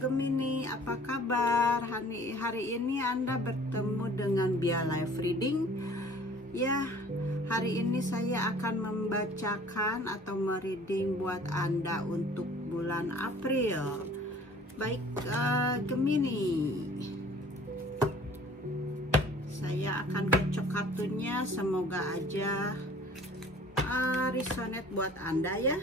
Gemini, apa kabar? Hari ini Anda bertemu dengan Bia Live Reading. Ya, hari ini saya akan membacakan atau mereading buat Anda untuk bulan April. Baik, Gemini, saya akan kocok kartunya. Semoga aja resonate buat Anda ya.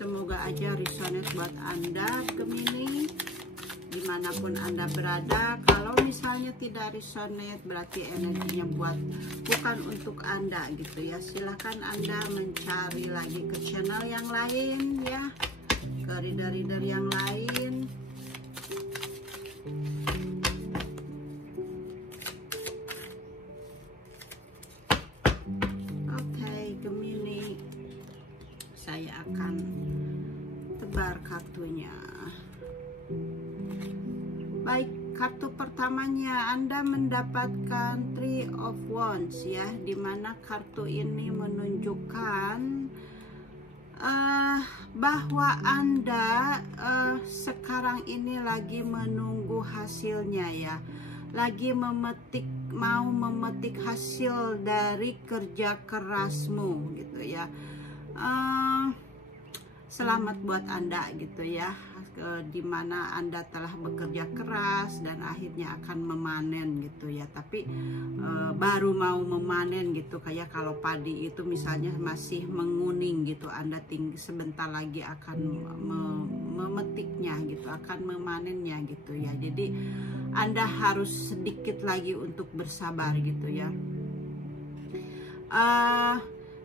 Semoga aja resonate buat Anda, Gemini, dimanapun Anda berada. Kalau misalnya tidak resonate, berarti energinya bukan untuk Anda gitu ya. Silahkan Anda mencari lagi ke channel yang lain ya, ke reader-reader yang lain. Oke, Gemini, saya akan tebar kartunya. Baik, kartu pertamanya Anda mendapatkan Three of Wands ya, dimana kartu ini menunjukkan bahwa Anda sekarang ini lagi menunggu hasilnya ya, lagi mau memetik hasil dari kerja kerasmu gitu ya. Selamat buat Anda gitu ya, dimana Anda telah bekerja keras dan akhirnya akan memanen gitu ya. Tapi baru mau memanen gitu, kayak kalau padi itu misalnya masih menguning gitu, Anda sebentar lagi akan memetiknya gitu, akan memanennya gitu ya. Jadi Anda harus sedikit lagi untuk bersabar gitu ya.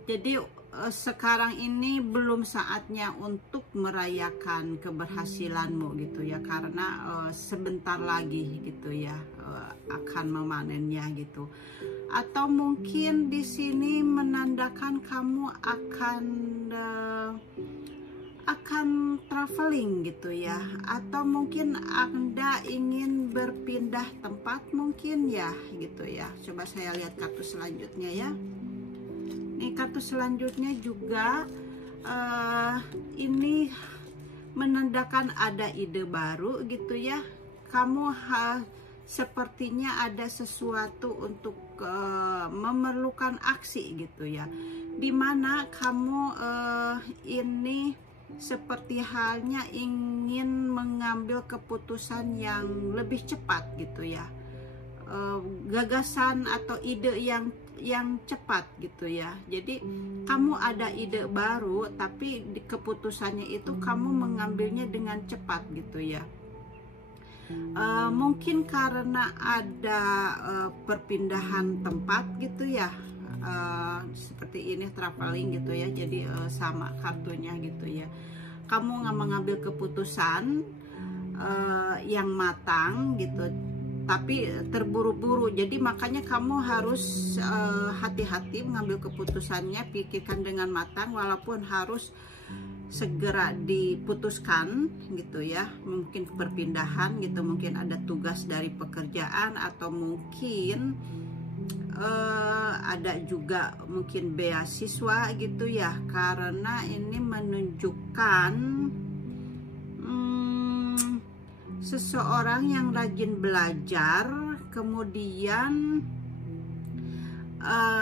Jadi sekarang ini belum saatnya untuk merayakan keberhasilanmu gitu ya, karena sebentar lagi gitu ya akan memanennya gitu. Atau mungkin di sini menandakan kamu akan traveling gitu ya, atau mungkin Anda ingin berpindah tempat mungkin ya gitu ya. Coba saya lihat kartu selanjutnya ya. Nih, kartu selanjutnya juga ini menandakan ada ide baru gitu ya. Kamu sepertinya ada sesuatu untuk memerlukan aksi gitu ya, dimana kamu ini seperti halnya ingin mengambil keputusan yang lebih cepat gitu ya. Gagasan atau ide yang cepat gitu ya. Jadi kamu ada ide baru, tapi di keputusannya itu kamu mengambilnya dengan cepat gitu ya. Mungkin karena ada perpindahan tempat gitu ya, seperti ini traveling gitu ya. Jadi sama kartunya gitu ya, kamu nggak mengambil keputusan yang matang gitu, tapi terburu-buru. Jadi makanya kamu harus hati-hati mengambil keputusannya, pikirkan dengan matang, walaupun harus segera diputuskan gitu ya. Mungkin perpindahan gitu, mungkin ada tugas dari pekerjaan, atau mungkin ada juga mungkin beasiswa gitu ya, karena ini menunjukkan seseorang yang rajin belajar, kemudian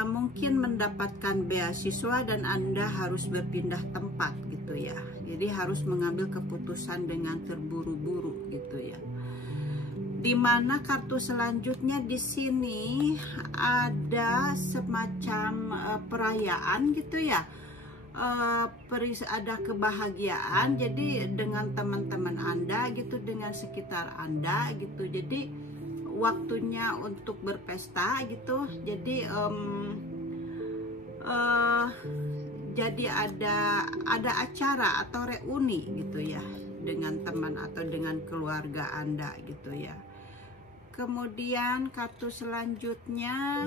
mungkin mendapatkan beasiswa dan Anda harus berpindah tempat gitu ya. Jadi harus mengambil keputusan dengan terburu-buru gitu ya. Dimana kartu selanjutnya di sini ada semacam perayaan gitu ya. Ada kebahagiaan jadi dengan teman-teman Anda gitu, dengan sekitar Anda gitu. Jadi waktunya untuk berpesta gitu. Jadi jadi ada acara atau reuni gitu ya, dengan teman atau dengan keluarga Anda gitu ya. Kemudian kartu selanjutnya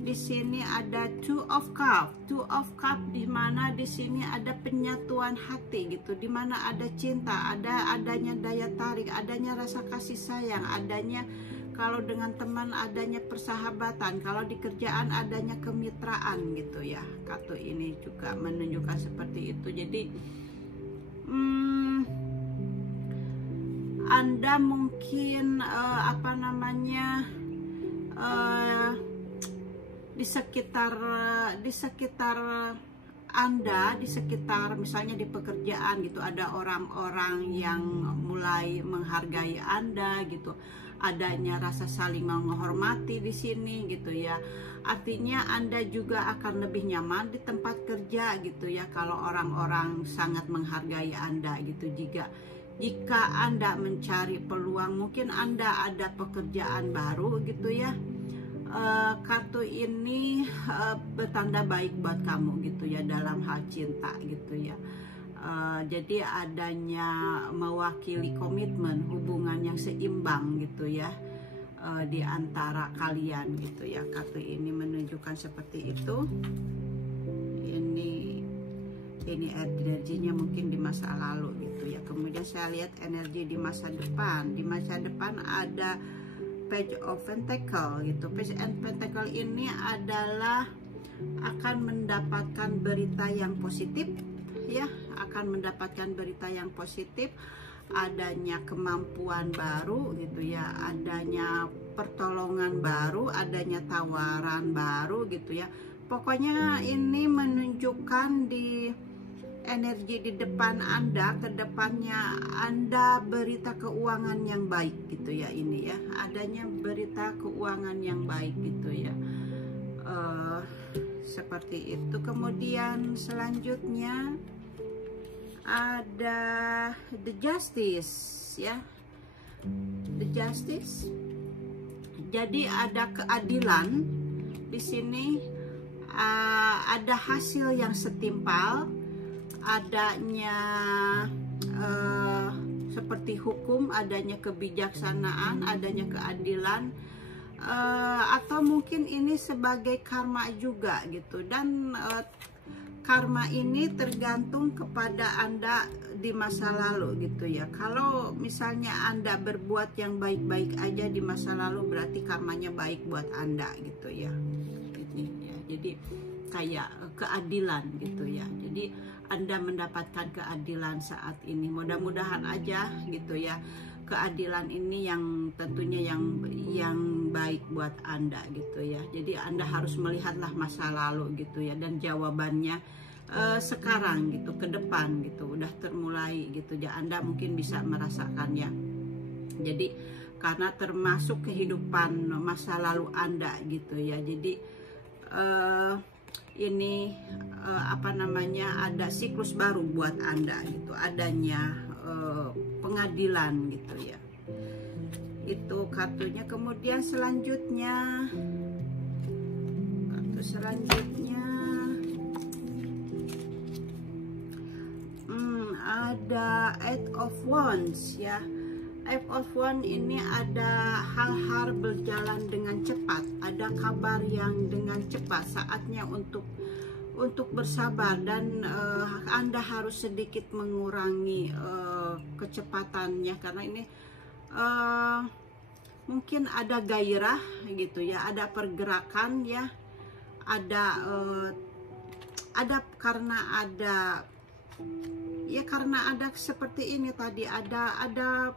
di sini ada Two of Cups. Two of Cups di mana di sini ada penyatuan hati gitu, di mana ada cinta, adanya daya tarik, adanya rasa kasih sayang, adanya kalau dengan teman adanya persahabatan, kalau di kerjaan adanya kemitraan gitu ya. Kartu ini juga menunjukkan seperti itu. Jadi hmm, Anda mungkin apa namanya, di sekitar Anda, di sekitar misalnya di pekerjaan gitu, ada orang-orang yang mulai menghargai Anda gitu, adanya rasa saling menghormati di sini gitu ya. Artinya Anda juga akan lebih nyaman di tempat kerja gitu ya, kalau orang-orang sangat menghargai Anda gitu. Jika Anda mencari peluang, mungkin Anda ada pekerjaan baru gitu ya, kartu ini bertanda baik buat kamu gitu ya, dalam hal cinta gitu ya. Jadi adanya mewakili komitmen, hubungan yang seimbang gitu ya, di antara kalian gitu ya. Kartu ini menunjukkan seperti itu. Ini energinya mungkin di masa lalu gitu ya. Kemudian saya lihat energi di masa depan. Di masa depan ada Page of Pentacle gitu. Page of Pentacle ini adalah akan mendapatkan berita yang positif ya, akan mendapatkan berita yang positif, adanya kemampuan baru gitu ya, adanya pertolongan baru, adanya tawaran baru gitu ya. Pokoknya ini menunjukkan di energi di depan Anda, ke depannya Anda berita keuangan yang baik gitu ya, ini ya, adanya berita keuangan yang baik gitu ya. Seperti itu. Kemudian selanjutnya ada The Justice ya, The Justice. Jadi ada keadilan di sini, ada hasil yang setimpal, adanya seperti hukum, adanya kebijaksanaan, adanya keadilan, atau mungkin ini sebagai karma juga gitu. Dan karma ini tergantung kepada Anda di masa lalu gitu ya. Kalau misalnya Anda berbuat yang baik-baik aja di masa lalu, berarti karmanya baik buat Anda gitu ya. Jadi kayak keadilan gitu ya. Jadi Anda mendapatkan keadilan saat ini. Mudah-mudahan aja gitu ya, keadilan ini yang tentunya yang baik buat Anda gitu ya. Jadi Anda harus melihatlah masa lalu gitu ya, dan jawabannya sekarang gitu, ke depan gitu, udah termulai gitu ya. Anda mungkin bisa merasakannya. Jadi karena termasuk kehidupan masa lalu Anda gitu ya. Jadi ini apa namanya, ada siklus baru buat Anda gitu, adanya pengadilan gitu ya. Itu kartunya. Kemudian selanjutnya, kartu selanjutnya ada Eight of Wands ya. Eight of Wands ini ada hal-hal berjalan dengan cepat, ada kabar yang dengan cepat, saatnya untuk bersabar, dan Anda harus sedikit mengurangi kecepatannya, karena ini mungkin ada gairah gitu ya, ada pergerakan ya, ada karena ada seperti ini tadi, ada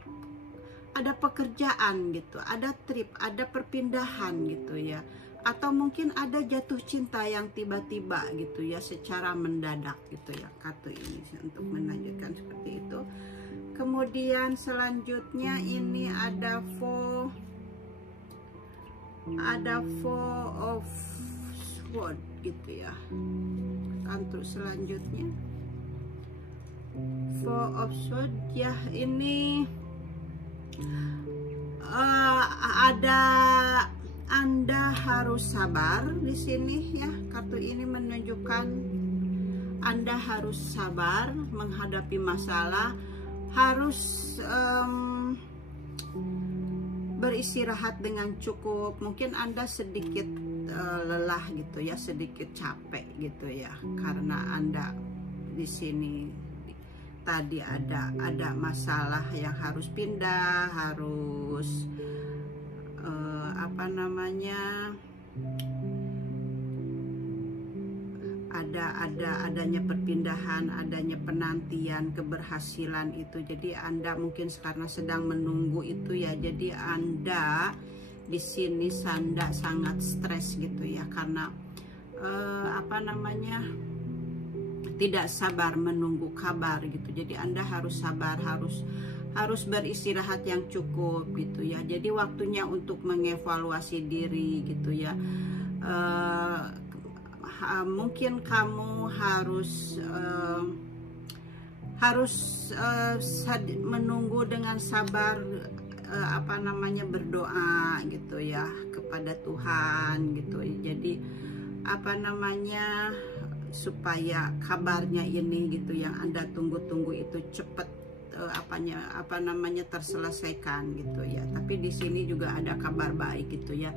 pekerjaan gitu, ada trip, ada perpindahan gitu ya, atau mungkin ada jatuh cinta yang tiba-tiba gitu ya, secara mendadak gitu ya. Kartu ini untuk melanjutkan seperti itu. Kemudian selanjutnya ini ada Four of Swords gitu ya. Kartu selanjutnya Four of Swords ya, ini ada Anda harus sabar di sini ya. Kartu ini menunjukkan Anda harus sabar menghadapi masalah, harus beristirahat dengan cukup. Mungkin Anda sedikit lelah gitu ya, sedikit capek gitu ya, karena Anda di sini tadi ada masalah yang harus pindah, harus apa namanya, adanya perpindahan, adanya penantian keberhasilan itu. Jadi Anda mungkin karena sedang menunggu itu ya, jadi Anda di sini sangat stres gitu ya, karena tidak sabar menunggu kabar gitu. Jadi Anda harus sabar, harus beristirahat yang cukup gitu ya. Jadi waktunya untuk mengevaluasi diri gitu ya. Mungkin kamu harus menunggu dengan sabar, berdoa gitu ya kepada Tuhan gitu. Jadi supaya kabarnya ini gitu yang Anda tunggu-tunggu itu cepat terselesaikan gitu ya. Tapi di sini juga ada kabar baik gitu ya,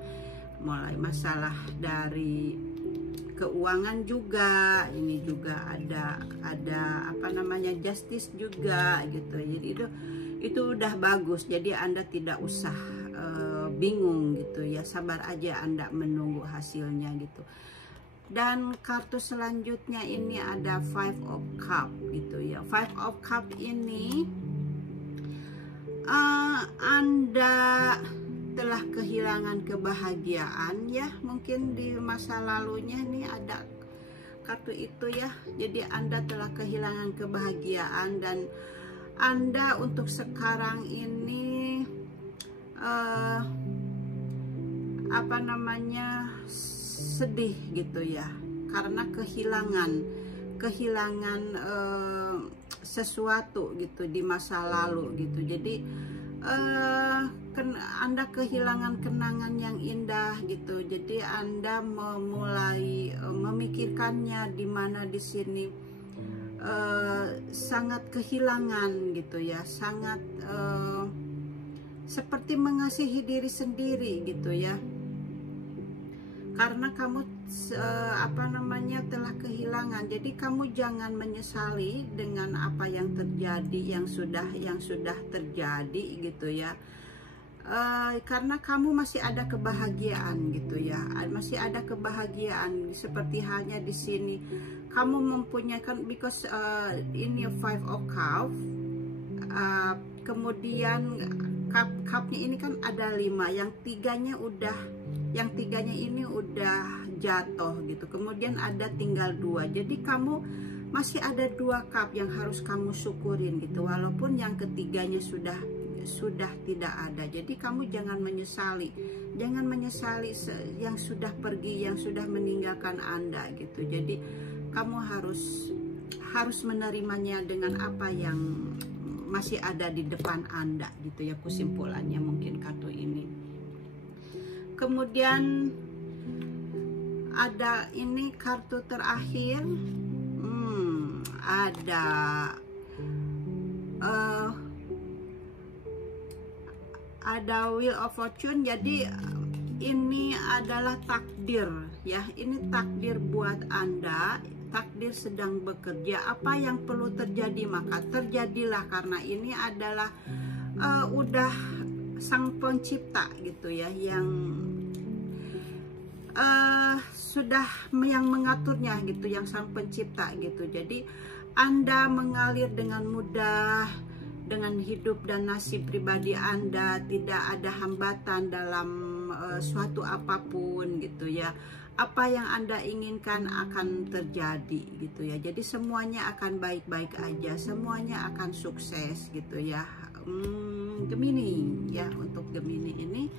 mulai masalah dari keuangan juga, ini juga ada justice juga gitu. Jadi itu udah bagus. Jadi Anda tidak usah bingung gitu ya, sabar aja Anda menunggu hasilnya gitu. Dan kartu selanjutnya ini ada Five of Cup gitu ya. Five of Cup ini Anda telah kehilangan kebahagiaan ya, mungkin di masa lalunya nih ada kartu itu ya. Jadi Anda telah kehilangan kebahagiaan dan Anda untuk sekarang ini sedih gitu ya, karena kehilangan sesuatu gitu di masa lalu gitu. Jadi Anda kehilangan kenangan yang indah gitu. Jadi Anda mulai memikirkannya, di mana di sini sangat kehilangan gitu ya, sangat seperti mengasihi diri sendiri gitu ya. Karena kamu telah kehilangan. Jadi kamu jangan menyesali dengan apa yang terjadi, yang sudah terjadi gitu ya. Karena kamu masih ada kebahagiaan gitu ya, masih ada kebahagiaan. Seperti halnya di sini kamu mempunyai because ini Five of Cup, kemudian cupnya ini kan ada 5, yang tiganya ini udah jatuh gitu, kemudian ada tinggal 2. Jadi kamu masih ada 2 cup yang harus kamu syukurin gitu, walaupun yang ketiganya sudah tidak ada. Jadi kamu jangan menyesali yang sudah pergi, yang sudah meninggalkan Anda gitu. Jadi kamu harus menerimanya dengan apa yang masih ada di depan Anda gitu ya, kesimpulannya mungkin kartu ini. Kemudian ada ini kartu terakhir, ada Wheel of Fortune. Jadi ini adalah takdir ya, ini takdir buat Anda. Takdir sedang bekerja, apa yang perlu terjadi maka terjadilah, karena ini adalah udah Sang Pencipta gitu ya, yang sudah yang mengaturnya gitu, yang Sang Pencipta gitu. Jadi Anda mengalir dengan mudah dengan hidup dan nasib pribadi Anda, tidak ada hambatan dalam suatu apapun gitu ya. Apa yang Anda inginkan akan terjadi gitu ya. Jadi semuanya akan baik-baik aja, semuanya akan sukses gitu ya. Gemini ya, untuk Gemini ini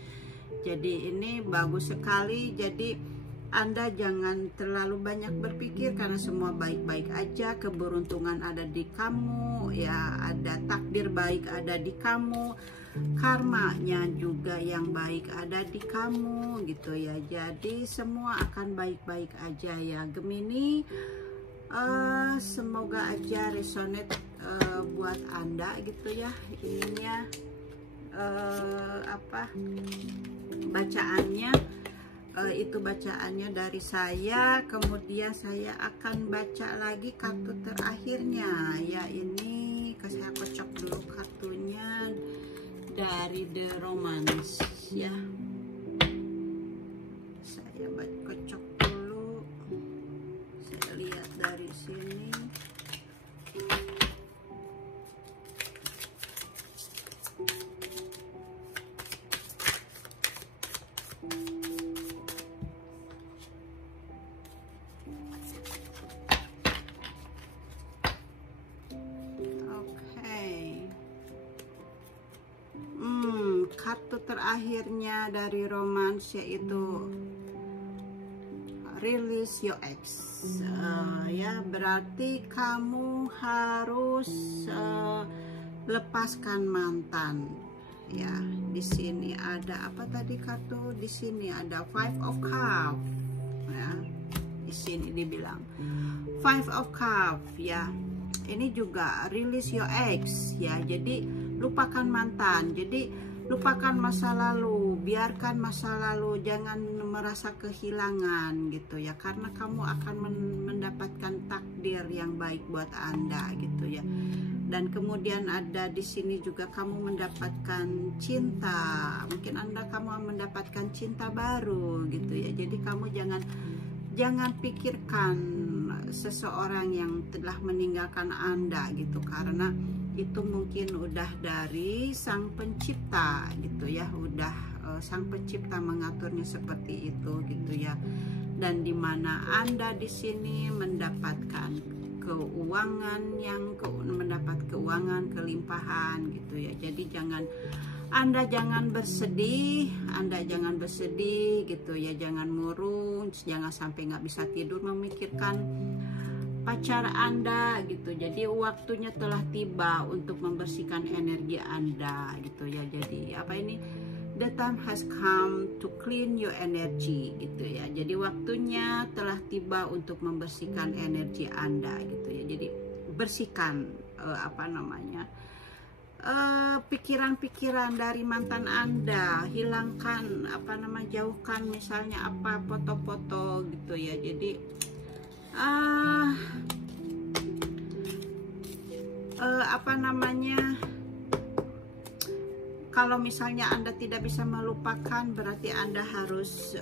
jadi ini bagus sekali. Jadi Anda jangan terlalu banyak berpikir, karena semua baik-baik aja. Keberuntungan ada di kamu ya, ada takdir baik ada di kamu, karmanya juga yang baik ada di kamu gitu ya. Jadi semua akan baik-baik aja ya Gemini. Semoga aja resonate buat Anda gitu ya, ininya bacaannya. Itu bacaannya dari saya. Kemudian saya akan baca lagi kartu terakhirnya ya. Ini saya kocok dulu kartunya dari The Romance ya. Saya kocok dulu, saya lihat kartu terakhirnya dari romance, yaitu release your ex. Ya, berarti kamu harus lepaskan mantan. Ya, di sini ada apa tadi kartu? Di sini ada Five of Cups. Ya, di sini dibilang Five of Cups. Ya, ini juga release your ex. Ya, jadi lupakan mantan. Jadi lupakan masa lalu, biarkan masa lalu, jangan merasa kehilangan gitu ya, karena kamu akan mendapatkan takdir yang baik buat Anda gitu ya. Dan kemudian ada di sini juga kamu mendapatkan cinta, mungkin kamu mendapatkan cinta baru gitu ya. Jadi kamu jangan pikirkan seseorang yang telah meninggalkan Anda gitu, karena itu mungkin udah dari sang pencipta gitu ya, udah sang pencipta mengaturnya seperti itu gitu ya. Dan dimana Anda di sini mendapatkan keuangan mendapat keuangan kelimpahan gitu ya. Jadi Anda jangan bersedih gitu ya, jangan murung, jangan sampai nggak bisa tidur memikirkan pacar Anda gitu. Jadi waktunya telah tiba untuk membersihkan energi Anda gitu ya. Jadi apa ini, the time has come to clean your energy gitu ya. Jadi waktunya telah tiba untuk membersihkan energi Anda gitu ya. Jadi bersihkan pikiran-pikiran dari mantan Anda, hilangkan jauhkan misalnya foto-foto gitu ya. Jadi kalau misalnya Anda tidak bisa melupakan, berarti Anda harus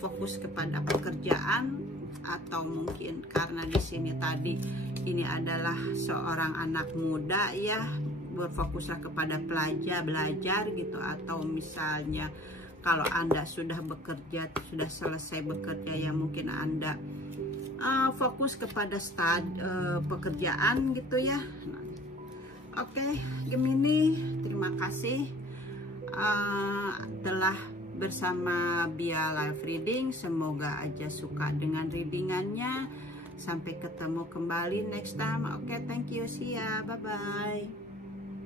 fokus kepada pekerjaan, atau mungkin karena di sini tadi ini adalah seorang anak muda ya, berfokuslah kepada belajar gitu. Atau misalnya kalau Anda sudah bekerja, sudah selesai bekerja ya, mungkin Anda fokus kepada pekerjaan gitu ya. Oke, Gemini, terima kasih telah bersama Bia Live Reading. Semoga aja suka dengan readingannya. Sampai ketemu kembali next time. Oke, thank you, see ya, bye bye.